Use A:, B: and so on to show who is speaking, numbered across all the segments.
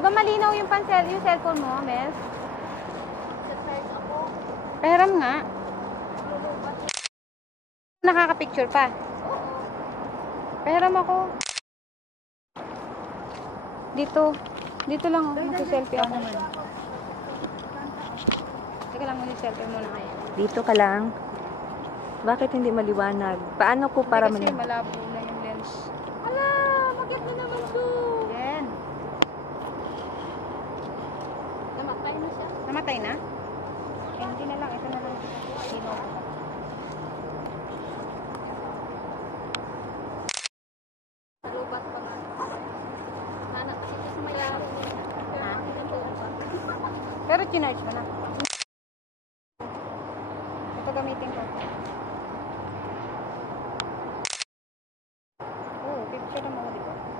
A: Di ba malinaw yung pansel, yung cellphone mo, Mel? Peram nga. Nakaka-picture pa. Peram ako. Dito. Dito lang ako. Mag-selfie ako. Teka lang, mag-selfie muna kayo.
B: Dito ka lang. Bakit hindi maliwanag? Paano ko para
A: Hindi kasi malabo na yung lens. Ala, bakit na naman to? Yan. Namatay na siya. Namatay na? Eh, hindi na lang. Ito na lang. Sino? Salubat pa nga. Nana, kasi kasi may laro. Pero chinarge mo na. Ito gamitin ko. Oo, picture naman ako dito.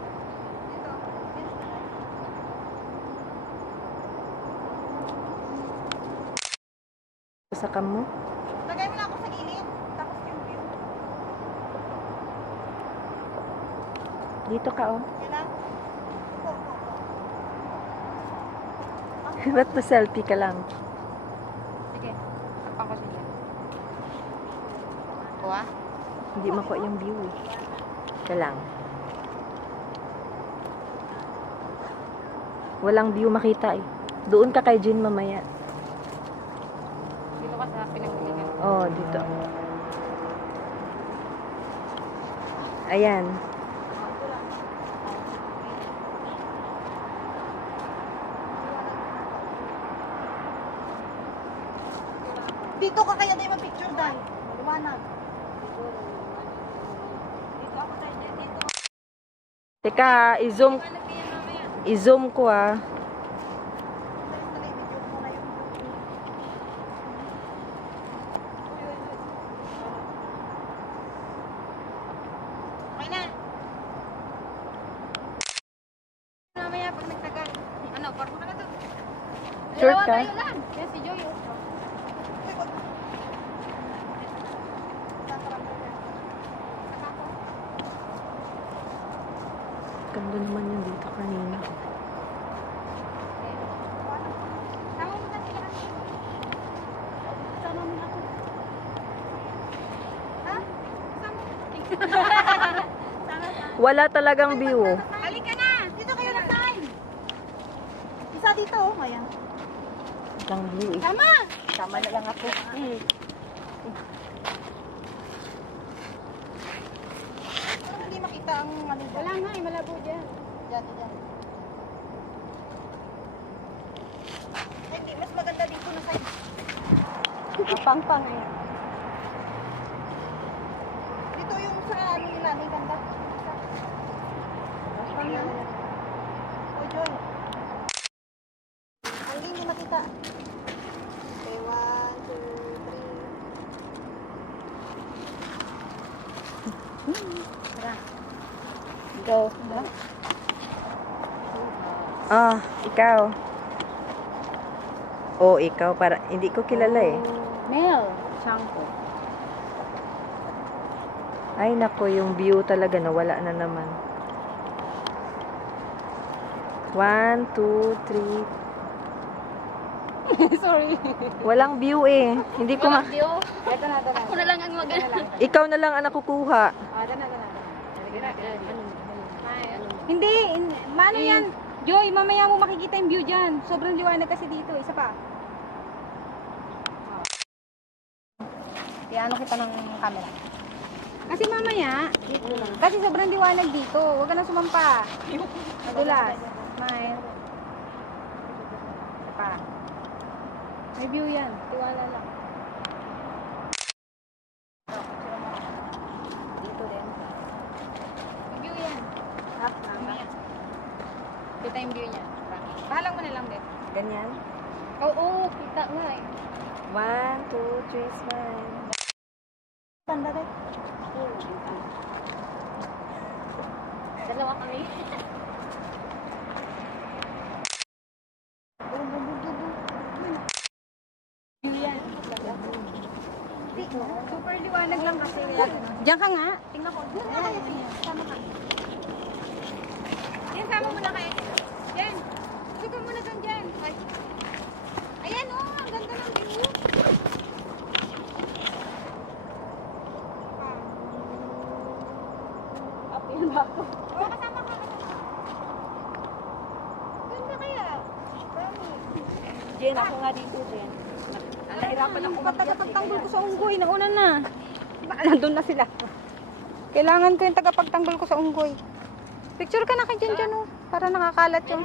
B: Sa kamo?
A: Lagay mo na ako sa gilid. Tapos yung view.
B: Dito ka oh.
A: Yan lang.
B: Ba't pa selfie ka lang?
A: Sige. Tapang ko siya. Kuha?
B: Hindi makuha yung view eh. Ka lang. Walang view makita eh. Doon ka kay Jin mamaya.
A: Dito ka sa pinagpilihan.
B: Oh, dito. Ayan.
C: Dito ka kaya tayo mag-picture dahil. Liwanag.
B: Teka, i-zoom. I-zoom ko ah.
C: Dali, video ko na yung
A: Okay na. Mamaya pag nagtaga. Ano, parang ka na to.
B: Sure ka?
A: Yan si Joy. oh.
B: Ganda naman yung dito kanina. Wala talagang view.
A: Halika na.
C: Dito kayo na time. Isa dito, oh. Ayan.
B: Walang view eh.
A: Sama.
B: Tama na lang ako.
C: Pero hindi makita ang ano dyan.
A: Wala nga eh, malabo dyan.
C: Dyan, dyan. Hindi, mas maganda dito na side.
B: Pang-pang eh.
C: Dito yung sa ano nila, may ganda. Ayan. Oh, Joy. Ang hindi makita. Okay, one, two, three.
B: Go. Ah, ikaw. Oh, ikaw. Para, hindi ko kilala eh.
A: Mel. Shampoo.
B: Ay, nako, yung view talaga nawala na naman. One, two, three.
A: Sorry.
B: Walang view eh. Hindi ko ma...
A: View. Ito na, ito na. Ako na lang ang mag
B: Ikaw na lang ang nakukuha.
A: Ah, na, ito na. Hindi, in- maano yan? Joy, mamaya mo makikita yung view dyan. Sobrang liwanag kasi dito. Isa pa. Iano kita ng camera. Kasi mamaya, kasi sobrang liwanag dito. Huwag ka na sumampa. Madulas. Smile. Isa pa. May view yan. Tiwala lang. Dito din. May view yan. Up, mamaya. Kita yung view niya. Bahalang mo na lang, Beth.
B: Ganyan.
A: Oo, kita nga eh.
B: One, two, three, smile.
C: Tanda rin.
A: Dalawa kami. Super liwanag lang kasi. Diyan ka nga. Tingnan ko. Diyan ka. Sama ka. Yan, sama mo kayo. Yan. Sige mo na dyan. Ay.
D: Ayan, oh. Ang ganda ng view. Ah. Up yun ako?
A: Oo, kasama ka. Ganda kaya.
E: Jen, ako nga dito, Jen. Nahirapan ako
A: mag-iyak. Patagatagtanggol ko sa unggoy. Nauna na. Nandun na sila. Kailangan ko yung tagapagtanggol ko sa unggoy. Picture ka na kay dyan, oh. Para nakakalat yung...